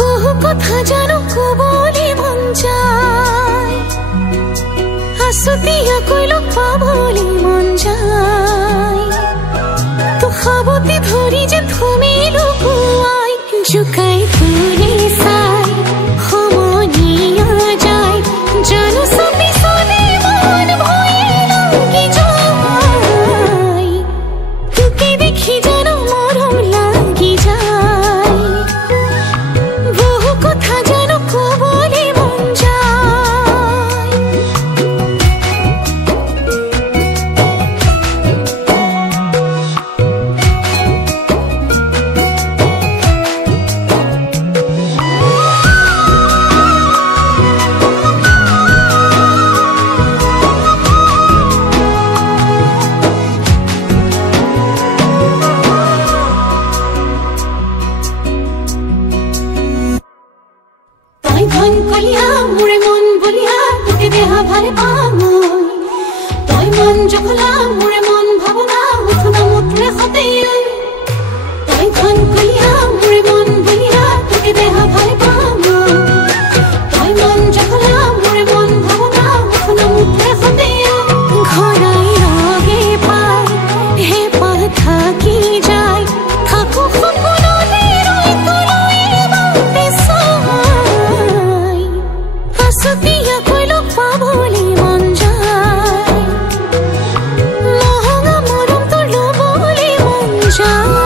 বহু কথা জানো কবলে মন যায় আছুতীয়াকৈ লগ পাবলে মন যায় তো সাৱতি ধৰি যে তুমি লুকুৱাই জোকাই ফুৰি চাই সমনীয়া যায় জানো চবি চলে মন ভয়ে লাগি যায় তোকে দেখি জানো মৰম লাগি যায় বহু কথা জানো কবলে মন যায় মোৰে মন বলিয়া তোকে দেহা ভালে পাম তই মন জখলা মোৰে মন ভাৱনা উঠনা মুঠৰে সতে তই ধন কলিয়া মোৰে মন বলিয়া তোকে দেহা ভালে পাম তই মন জখলা মোৰে মন ভাৱনা উঠনা মুঠৰে সতে ঘৰাই ৰগে পাই হে পাহ থাকি যায় থাকো সপোনতে ৰৈ তলৈ বাটে চাই আছুতীয়াকৈ লগ পাবলে মন যায় মহঙা মৰমটো ল'বলে মন যায়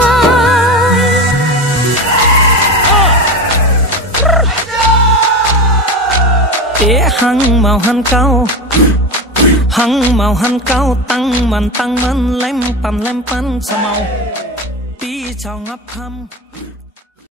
hăng màu hăng cao tăng man lem pan sa màu tí chào ngắp hâm